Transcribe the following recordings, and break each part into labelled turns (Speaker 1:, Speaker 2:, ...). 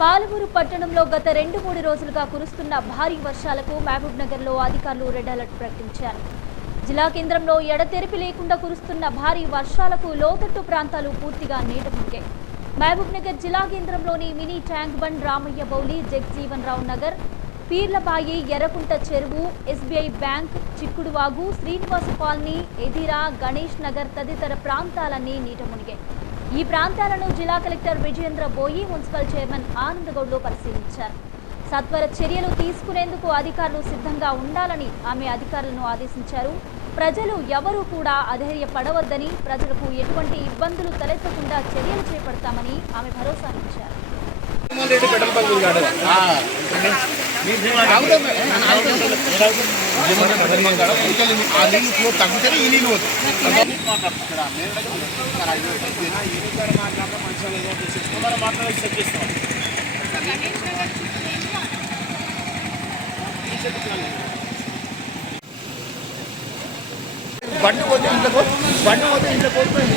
Speaker 1: పాలమూరు పట్టణంలో గత రెండు మూడు రోజులుగా కురుస్తున్న భారీ వర్షాలకు మహబూబ్ నగర్లో అధికారులు రెడ్ అలర్ట్ ప్రకటించారు. జిల్లా కేంద్రంలో ఎడతెరిపి లేకుండా కురుస్తున్న భారీ వర్షాలకు లోతట్టు ప్రాంతాలు పూర్తిగా నీటమునిగాయి మహబూబ్ నగర్ జిల్లా కేంద్రంలోని mini tank bund Ramaiah Bowli Jagjivan Rao Nagar Peerlabai Errakunta చెరువు SBI bank Chikkuduvagu Srinivasa colony Edira Ganesh Nagar తదితర ప్రాంతాలన్నీ నీట మునిగాయి ఈ ప్రాంతాలను జిల్లా కలెక్టర్ విజయేంద్ర బోయి మున్సిపల్ చైర్మన్ ఆనందగౌడ్లు పరిశీలించారు. సత్వర చర్యలు తీసుకునేందుకు అధికారులు సిద్ధంగా ఉండాలని ఆమె అధికారులను ఆదేశించారు. ప్రజలు ఎవరూ కూడా అధైర్యపడవద్దని ప్రజలకు ఎటువంటి ఇబ్బందులు తలెత్తకుండా చర్యలు చేపడతామని ఆమె భరోసా ఇచ్చారు
Speaker 2: రెడ్డి పెట్రోల్ బంక్ ఉంది కాదు
Speaker 3: ఆ నీళ్ళు ఫ్లో తగ్గితేనే ఈ నీళ్ళు పోతాయి బండి పోతే ఇంట్లో పో బండి పోతే ఇంట్లో పోతే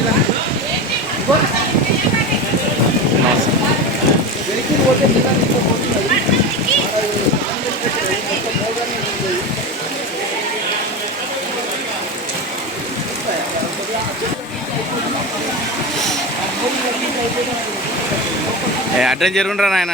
Speaker 4: అడ్డం జరుగుంటారా నాయన